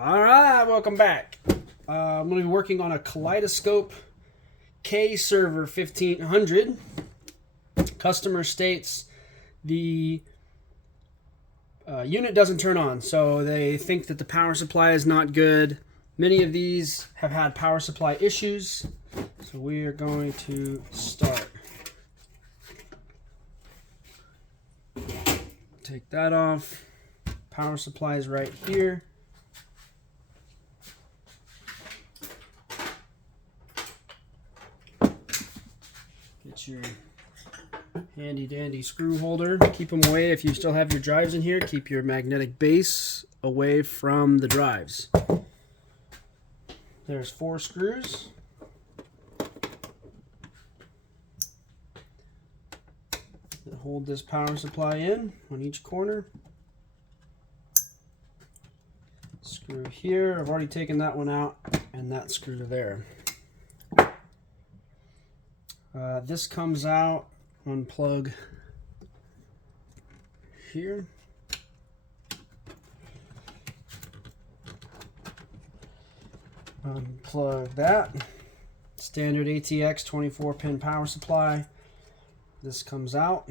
All right, welcome back. I'm going to be working on a kaleidoscope kserver-1500. Customer states the unit doesn't turn on, so they think that the power supply is not good. Many of these have had power supply issues, so we are going to start. Take that off. Power supply is right here. Get your handy dandy screw holder. Keep them away if you still have your drives in here. Keep your magnetic base away from the drives. There's 4 screws. That hold this power supply in on each corner. Screw here. I've already taken that one out, and that screw there. This comes out. Unplug here. Unplug that. Standard ATX 24-pin power supply. This comes out.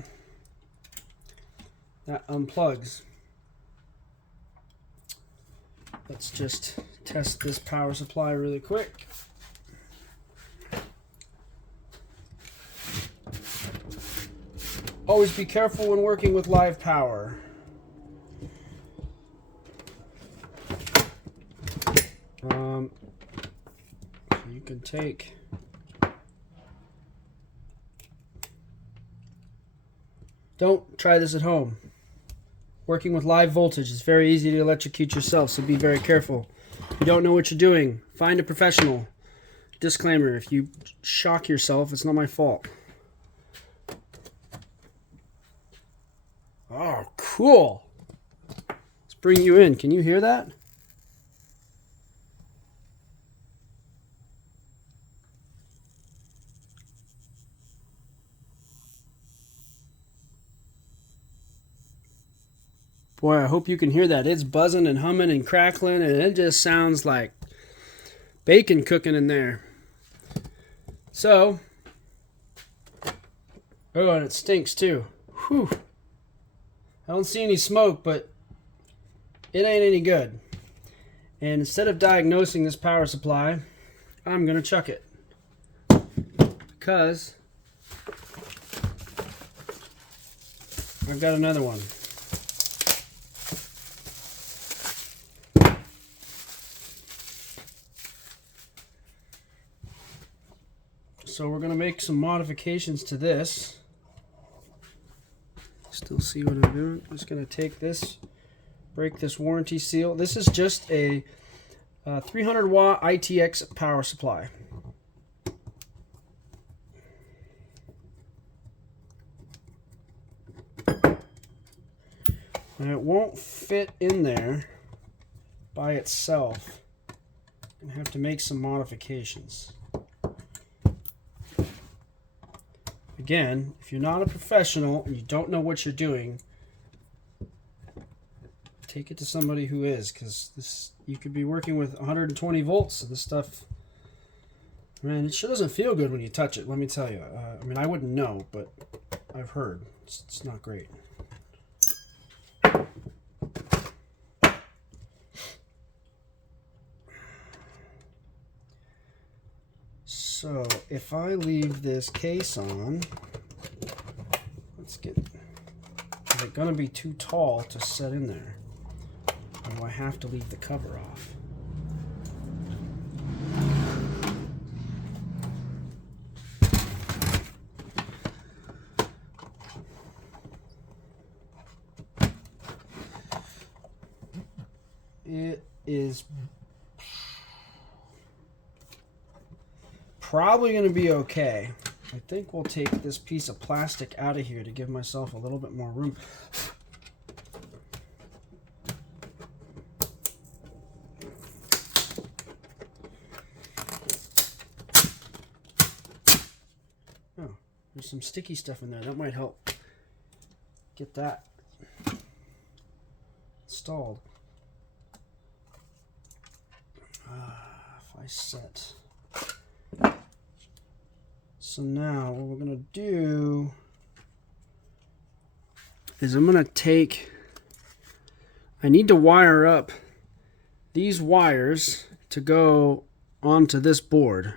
That unplugs. Let's just test this power supply really quick. Always be careful when working with live power. You can take Don't try this at home. Working with live voltage is very easy to electrocute yourself, so be very careful. If you don't know what you're doing, find a professional. Disclaimer, if you shock yourself, it's not my fault. Oh, cool. Let's bring you in. Can you hear that? Boy, I hope you can hear that. It's buzzing and humming and crackling, and it just sounds like bacon cooking in there. So, oh, and it stinks too. Whew. I don't see any smoke, but it ain't any good. And instead of diagnosing this power supply, I'm going to chuck it. Because I've got another one. So we're going to make some modifications to this. Still see what I'm doing. I'm just going to take this, break this warranty seal. This is just a 300 watt ITX power supply. And it won't fit in there by itself. I'm going to have to make some modifications. Again, if you're not a professional and you don't know what you're doing, take it to somebody who is, because this, you could be working with 120 volts. So this stuff, man, it sure doesn't feel good when you touch it. Let me tell you. I mean, I wouldn't know, but I've heard it's not great. So if I leave this case on, is it going to be too tall to set in there? Or do I have to leave the cover off? It is probably going to be okay. I think we'll take this piece of plastic out of here to give myself a little bit more room. Oh, there's some sticky stuff in there. That might help get that installed. set. So now what we're going to do is I'm going to take, I need to wire up these wires to go onto this board.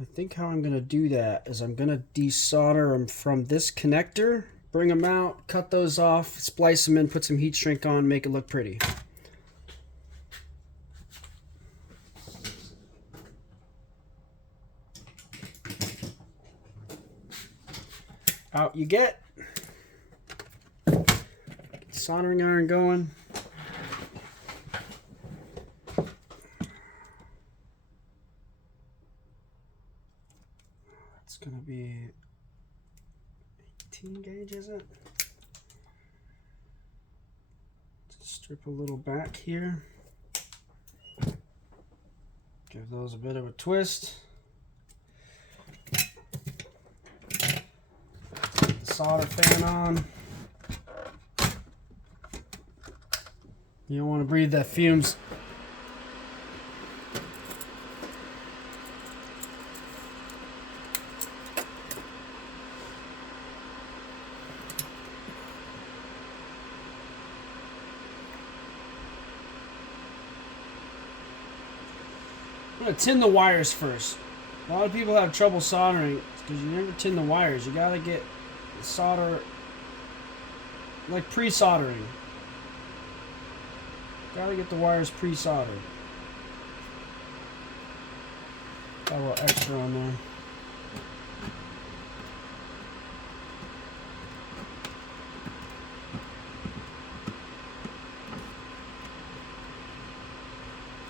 I think how I'm going to do that is I'm going to desolder them from this connector, bring them out, cut those off, splice them in, put some heat shrink on, make it look pretty. Out you get. Soldering iron going. It's going to be 18 gauge, is it? Just strip a little back here. Give those a bit of a twist. Solder fan on. You don't want to breathe that fumes. I'm going to tin the wires first. A lot of people have trouble soldering because you never tin the wires. You got to get solder, like pre-soldering. Gotta get the wires pre-soldered. Got a little extra on there.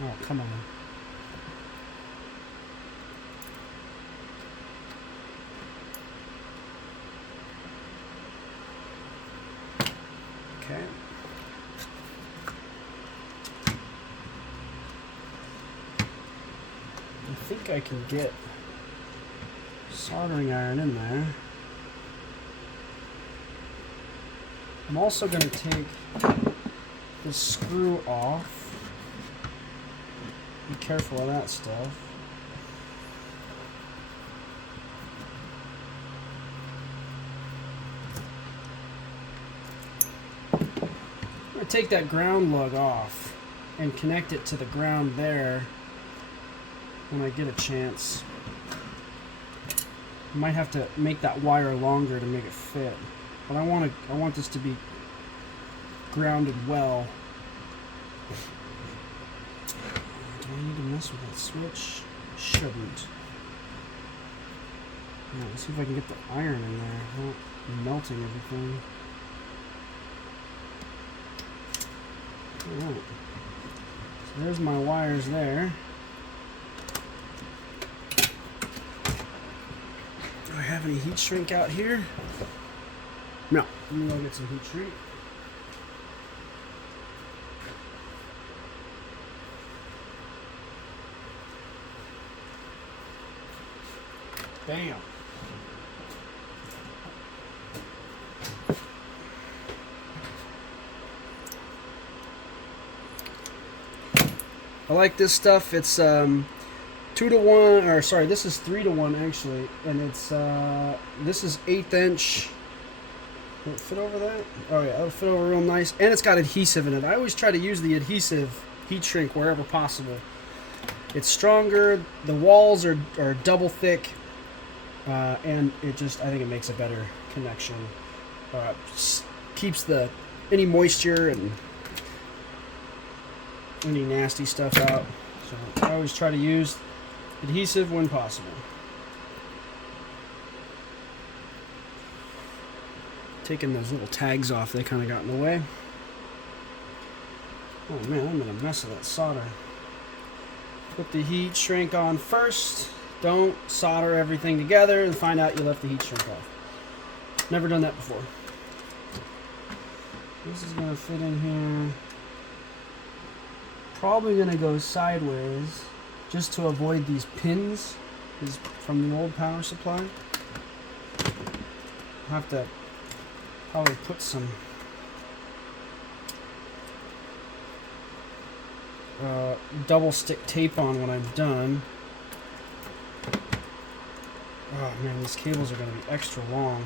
Oh, come on. Okay. I think I can get soldering iron in there. I'm also going to take this screw off. Be careful of that stuff. I'm going to take that ground lug off and connect it to the ground there when I get a chance. I might have to make that wire longer to make it fit, but I want this to be grounded well. Do I need to mess with that switch? Shouldn't. Yeah, let's see if I can get the iron in there without melting everything. Alright. So there's my wires there. Do I have any heat shrink out here? No. Let me go get some heat shrink. Bam. I like this stuff. It's 2 to 1, or sorry, this is 3 to 1 actually, and it's this is 1/8 inch. Will it fit over that? Oh yeah, it'll fit over real nice, and it's got adhesive in it. I always try to use the adhesive heat shrink wherever possible. It's stronger. The walls are double thick, and it just, I think it makes a better connection. Keeps any moisture and any nasty stuff out. So I always try to use adhesive when possible. Taking those little tags off, they kind of got in the way. Oh man, I'm in a mess of that solder. Put the heat shrink on first. Don't solder everything together and find out you left the heat shrink off. Never done that before. This is going to fit in here. Probably going to go sideways just to avoid these pins from the old power supply. I'll have to probably put some double stick tape on when I'm done. Oh man, these cables are going to be extra long.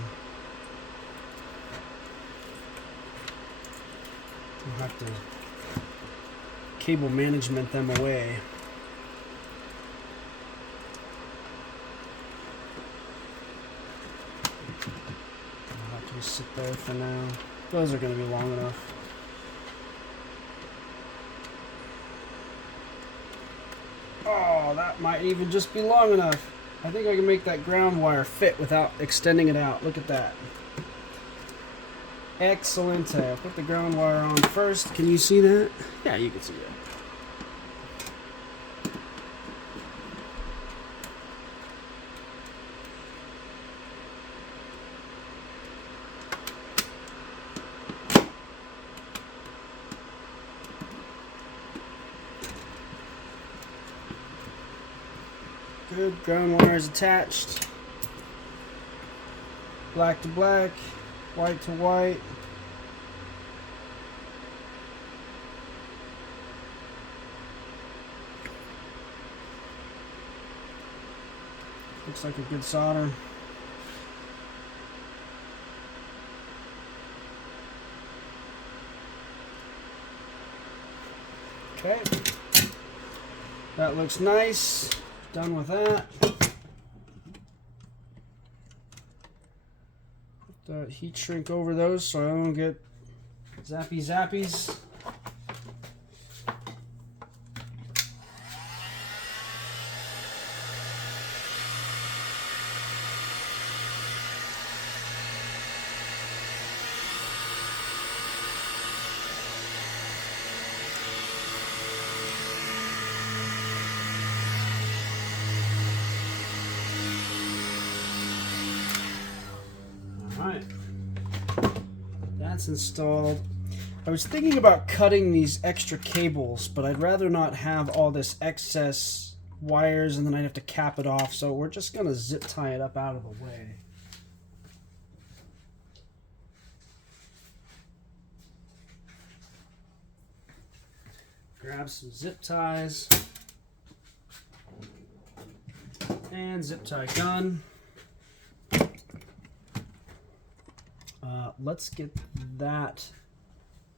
I'll have to cable management them away. I'll have to just sit there for now. Those are going to be long enough. Oh, that might even just be long enough. I think I can make that ground wire fit without extending it out. Look at that. Excellent. I'll put the ground wire on first. Can you see that? Yeah, you can see that. Good. Ground wire is attached. Black to black. White to white. Looks like a good solder. Okay. That looks nice. Done with that. Put the heat shrink over those so I don't get zappies. Alright, that's installed. I was thinking about cutting these extra cables, but I'd rather not have all this excess wires and then I'd have to cap it off, so we're just going to zip tie it up out of the way. Grab some zip ties and zip tie gun. Let's get that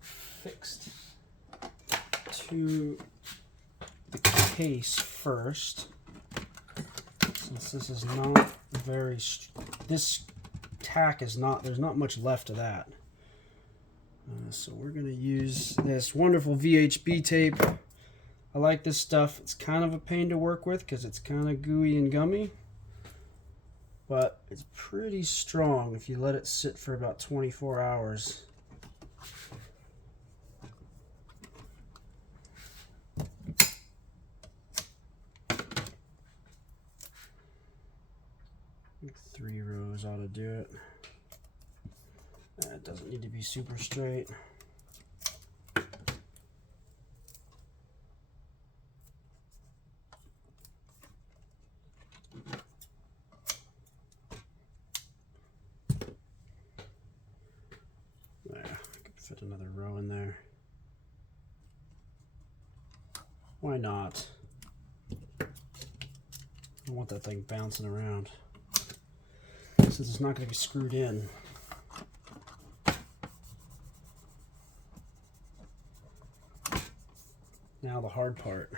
fixed to the case first, since this is not very, this tack is not, there's not much left of that. So we're going to use this wonderful VHB tape. I like this stuff. It's kind of a pain to work with because it's kind of gooey and gummy, but it's pretty strong if you let it sit for about 24 hours. I think 3 rows ought to do it. It doesn't need to be super straight. There, I could fit another row in there. Why not? I don't want that thing bouncing around, since it's not going to be screwed in. Now the hard part.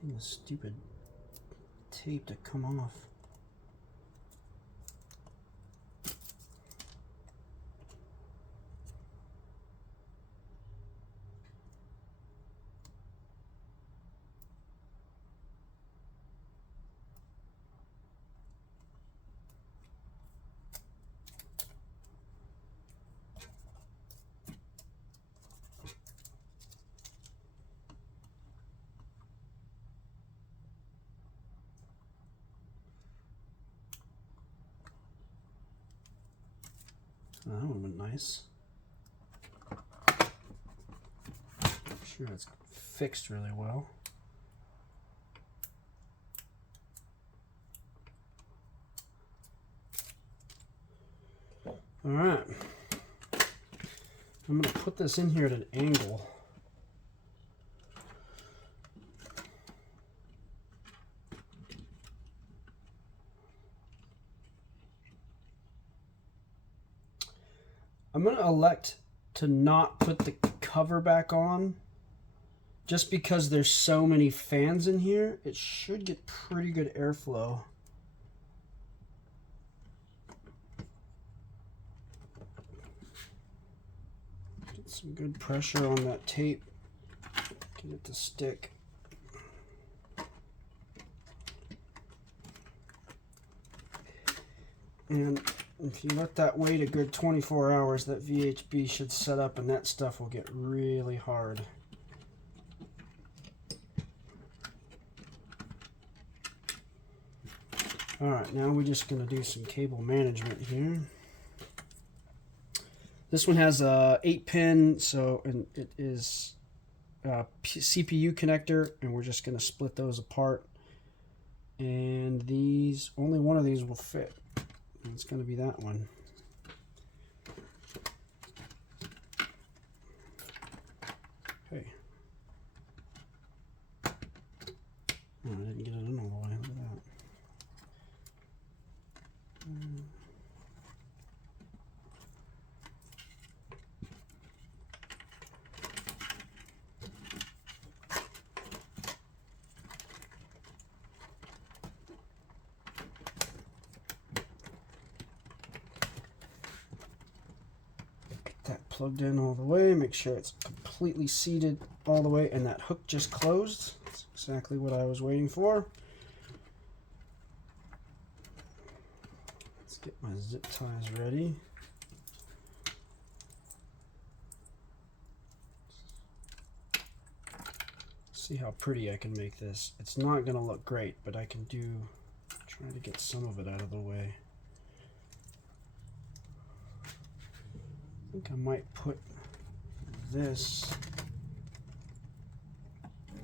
Getting the stupid tape to come off. That would have been nice. sure it's fixed really well. All right, I'm going to put this in here at an angle. I'm going to elect to not put the cover back on just because there's so many fans in here. It should get pretty good airflow. Get some good pressure on that tape. Get it to stick. And if you let that wait a good 24 hours, that VHB should set up and that stuff will get really hard. All right, now we're just going to do some cable management here. This one has a 8-pin, and it is a CPU connector, and we're just going to split those apart. And these, only one of these will fit. And it's going to be that one. Okay. Oh, I didn't get it in all the way. Look at that. Get that plugged in all the way. Make sure it's completely seated all the way, and that hook just closed. That's exactly what I was waiting for. Get my zip ties ready. See how pretty I can make this. It's not going to look great, but I can try to get some of it out of the way. I think I might put this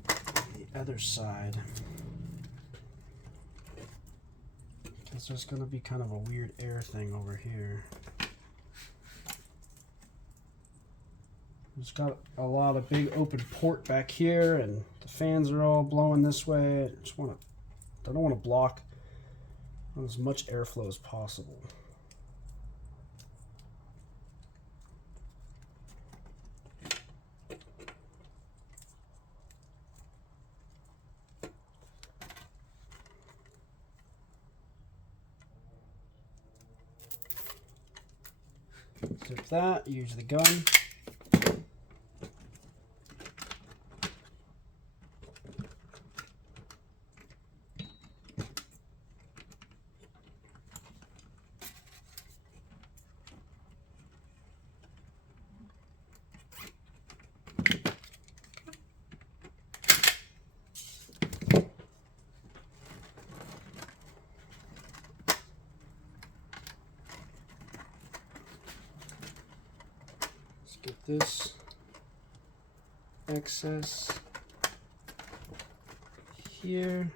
on the other side. Because there's going to be kind of a weird air thing over here. It's got a lot of big open port back here, and the fans are all blowing this way. I don't want to block as much airflow as possible. Zip that, use the gun. Get this excess here.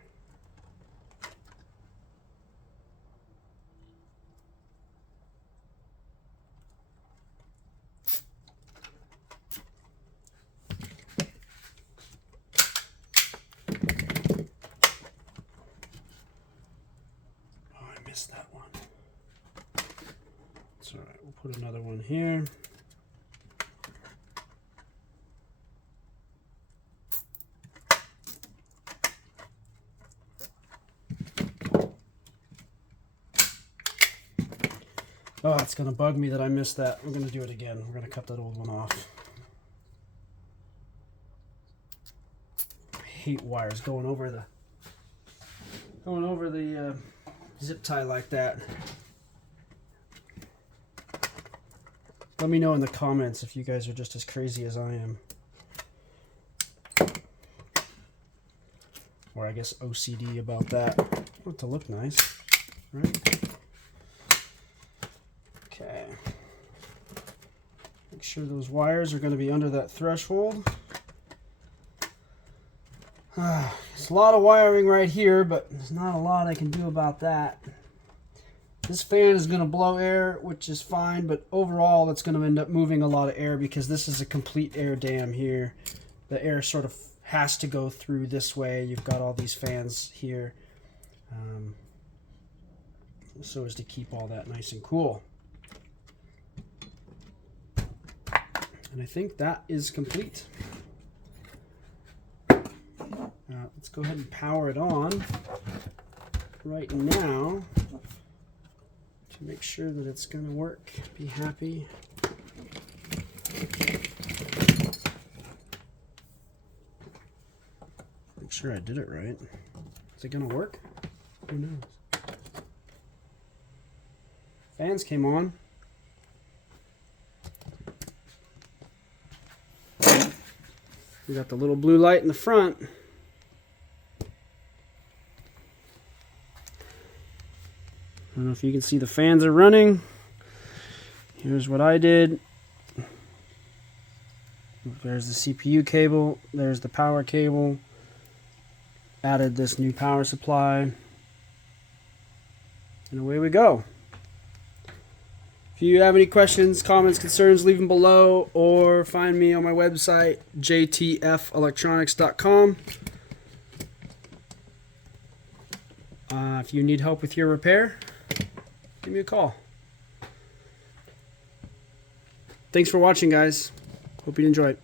Oh, I missed that one. It's all right. We'll put another one here. Oh, it's going to bug me that I missed that. We're going to do it again. We're going to cut that old one off. I hate wires going over the zip tie like that. Let me know in the comments if you guys are just as crazy as I am. Or I guess OCD about that. I want it to look nice, right? Okay. Make sure those wires are going to be under that threshold. There's a lot of wiring right here, but there's not a lot I can do about that. This fan is going to blow air, which is fine, but overall it's going to end up moving a lot of air because this is a complete air dam here. The air sort of has to go through this way. You've got all these fans here, so as to keep all that nice and cool. And I think that is complete. Let's go ahead and power it on right now to make sure that it's going to work. Be happy. Make sure I did it right. Is it going to work? Who knows? Fans came on. We got the little blue light in the front. I don't know if you can see the fans are running. Here's what I did. There's the CPU cable. There's the power cable. Added this new power supply. And away we go. If you have any questions, comments, concerns, leave them below or find me on my website, jtfelectronics.com. If you need help with your repair, give me a call. Thanks for watching, guys. Hope you enjoyed.